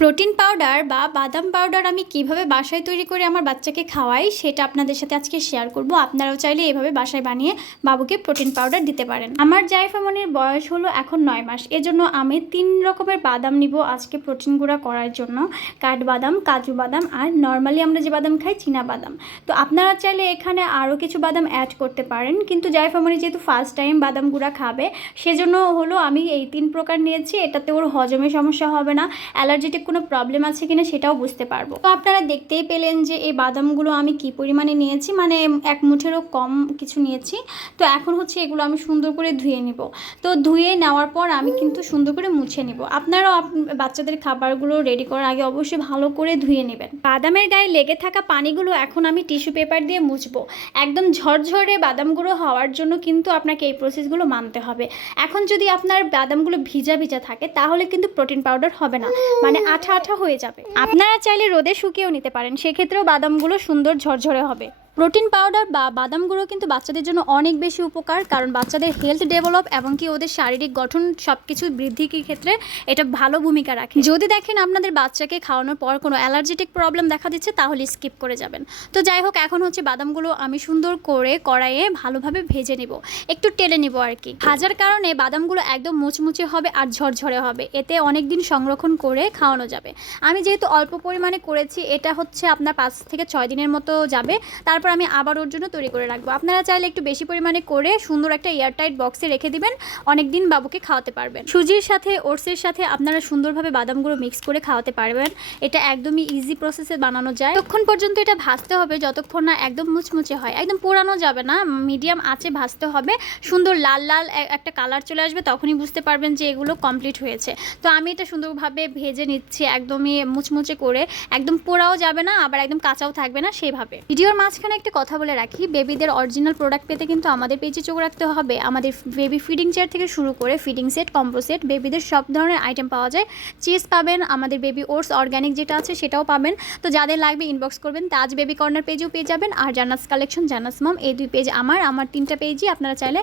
Protein powder বা বাদাম powder আমি কিভাবে বাসায় তৈরি করে আমার বাচ্চাকে খাওয়াই সেটা আপনাদের সাথে আজকে শেয়ার করব। আপনারাও চাইলে এভাবে বাসায় বানিয়ে বাবুকে প্রোটিন পাউডার দিতে পারেন। আমার জাইফামনির বয়স হলো এখন 9 মাস। এজন্য আমি 3 রকমের বাদাম নিব আজকে প্রোটিন গুঁড়া করার জন্য। কাঠবাদাম, কাজু বাদাম আর নর্মালি আমরা যে বাদাম খাই চীনা বাদাম। তো আপনারা চাইলে এখানে আরও কিছু বাদাম অ্যাড করতে পারেন, কিন্তু জাইফামনি যেহেতু ফার্স্ট টাইম বাদাম গুঁড়া খাবে সেজন্য হলো আমি এই 3 প্রকার নিয়েছি। এটাতে ওর হজমে সমস্যা হবে না, অ্যালার্জিটিক কোনো প্রবলেম আছে কিনা সেটাও বুঝতে পারবো। তো আপনারা দেখতেই পেলেন যে এই বাদামগুলো আমি কি পরিমাণে নিয়েছি, মানে এক মুঠেরও কম কিছু নিয়েছি। তো এখন হচ্ছে এগুলো আমি সুন্দর করে ধুয়ে নিব। তো ধুয়ে নেওয়ার পর আমি কিন্তু সুন্দর করে মুছে নিব। আপনারাও বাচ্চাদের খাবারগুলো রেডি করার আগে অবশ্যই ভালো করে ধুয়ে নেবেন। বাদামের গায়ে লেগে থাকা পানিগুলো এখন আমি টিস্যু পেপার দিয়ে মুছবো। একদম ঝরঝরে বাদামগুলো হওয়ার জন্য কিন্তু আপনাকে এই প্রসেসগুলো মানতে হবে। এখন যদি আপনার বাদামগুলো ভিজা ভিজা থাকে তাহলে কিন্তু প্রোটিন পাউডার হবে না, মানে আঠা আঠা হয়ে যাবে। আপনারা চাইলে রোদে শুকিয়েও নিতে পারেন, সেক্ষেত্রেও বাদামগুলো সুন্দর ঝরঝরে হবে। প্রোটিন পাউডার বা বাদাম গুঁড়ো কিন্তু বাচ্চাদের জন্য অনেক বেশি উপকার, কারণ বাচ্চাদের হেলথ ডেভেলপ এবং কি ওদের শারীরিক গঠন সব কিছু বৃদ্ধির ক্ষেত্রে এটা ভালো ভূমিকা রাখে। যদি দেখেন আপনাদের বাচ্চাকে খাওয়ানোর পর কোনো অ্যালার্জেটিক প্রবলেম দেখা দিচ্ছে তাহলে স্কিপ করে যাবেন। তো যাই হোক, এখন হচ্ছে বাদামগুলো আমি সুন্দর করে কড়াইয়ে ভালোভাবে ভেজে নিব, একটু টেলে নিব আর কি। ভাজার কারণে বাদামগুলো একদম মুচমুচে হবে আর ঝরঝরে হবে, এতে অনেক দিন সংরক্ষণ করে খাওয়ানো যাবে। আমি যেহেতু অল্প পরিমাণে করেছি, এটা হচ্ছে আপনার 5 থেকে 6 দিনের মতো যাবে। তারপর আমি আবার ওর জন্য তৈরি করে রাখবো। আপনারা চাইলে একটু বেশি পরিমাণে করে সুন্দর একটা এয়ারটাইট বক্সে রেখে দিবেন, অনেক দিন বাবুকে খাওয়াতে পারবেন। সুজির সাথে ওটসের সাথে আপনারা সুন্দরভাবে বাদামগুলো মিক্স করে খাওয়াতে পারবেন। এটা একদমই ইজি প্রসেসে বানানো যায়। ততক্ষণ পর্যন্ত এটা ভাজতে হবে যতক্ষণ না একদম মুচমুচে হয়, একদম পোড়ানো যাবে না, মিডিয়াম আঁচে ভাজতে হবে। সুন্দর লাল লাল একটা কালার চলে আসবে, তখনই বুঝতে পারবেন যে এগুলো কমপ্লিট হয়েছে। তো আমি এটা সুন্দরভাবে ভেজে নিচ্ছি, একদমই মুচমুচে করে, একদম পোড়াও যাবে না আবার একদম কাঁচাও থাকবে না সেইভাবে। ভিডিওর মাঝখানে একটা কথা বলে রাখি, বেবিদের অরিজিনাল প্রোডাক্ট পেতে কিন্তু আমাদের পেজে চোখ রাখতে হবে। আমাদের বেবি ফিডিং চেয়ার থেকে শুরু করে ফিডিং সেট, কম্বো সেট, বেবিদের সব ধরনের আইটেম পাওয়া যায়। চিজ পাবেন, আমাদের বেবি ওটস অর্গানিক যেটা আছে সেটাও পাবেন। তো যাদের লাগবে ইনবক্স করবেন। তাজ বেবি কর্নার পেজেও পেয়ে যাবেন, আর জান্নাস কালেকশন, জান্নাস মম, এই 2 পেজ আমার 3টা পেজই আপনারা চাইলে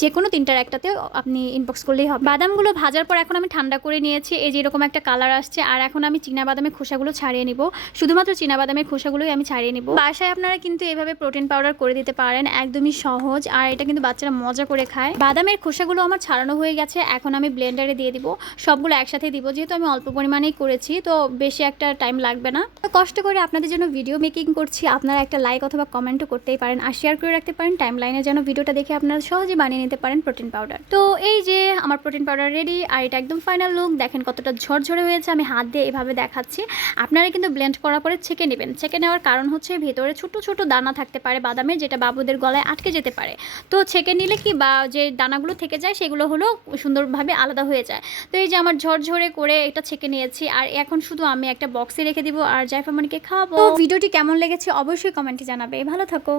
যে কোনো 3টার একটাতেও আপনি ইনবক্স করলেই হবে। বাদামগুলো ভাজার পর এখন আমি ঠান্ডা করে নিয়েছি, এই যে এরকম একটা কালার আসছে। আর এখন আমি চীনা বাদামের খোসাগুলো ছাড়িয়ে নিব, শুধুমাত্র চীনা বাদামের খোসাগুলোই আমি ছাড়িয়ে নিব। বাসায় আপনারা কিন্তু এভাবে প্রোটিন পাউডার করে দিতে পারেন, একদমই সহজ, আর এটা কিন্তু বাচ্চারা মজা করে খায়। বাদামের খোসাগুলো আমার ছাড়ানো হয়ে গেছে, এখন আমি ব্লেন্ডারে দিয়ে দিব। সবগুলো একসাথে দিব, যেহেতু আমি অল্প পরিমাণেই করেছি তো বেশি একটা টাইম লাগবে না। তো কষ্ট করে আপনাদের জন্য ভিডিও মেকিং করছি, আপনারা একটা লাইক অথবা কমেন্টও করতেই পারেন আর শেয়ার করে রাখতে পারেন টাইম লাইনে, যেন ভিডিওটা দেখে আপনারা সহজে বানিয়ে নিতে পারেন প্রোটিন পাউডার। তো এই যে আমার প্রোটিন পাউডার রেডি, আর এটা একদম ফাইনাল লুক। দেখেন কতটা ঝরঝরে হয়েছে, আমি হাত দিয়ে এভাবে দেখাচ্ছি। আপনারা কিন্তু ব্লেন্ড করার পরে ছেঁকে নেবেন। ছেঁকে নেওয়ার কারণ হচ্ছে ভেতরে ছোট ছোট দানা থাকতে পারে বাদামের, যেটা বাবুদের গলায় আটকে যেতে পারে। তো ছেঁকে নিলে কি বা যে দানাগুলো থেকে যায় সেগুলো হলো সুন্দরভাবে আলাদা হয়ে যায়। তো এই যে আমার ঝরঝরে করে এটা ছেঁকে নিয়েছি, আর এখন শুধু আমি একটা বক্সে রেখে দিব আর জাইফামনিকে খাওয়াবো। তো ভিডিওটি কেমন লেগেছে অবশ্যই কমেন্টে জানাবে। ভালো থাকো।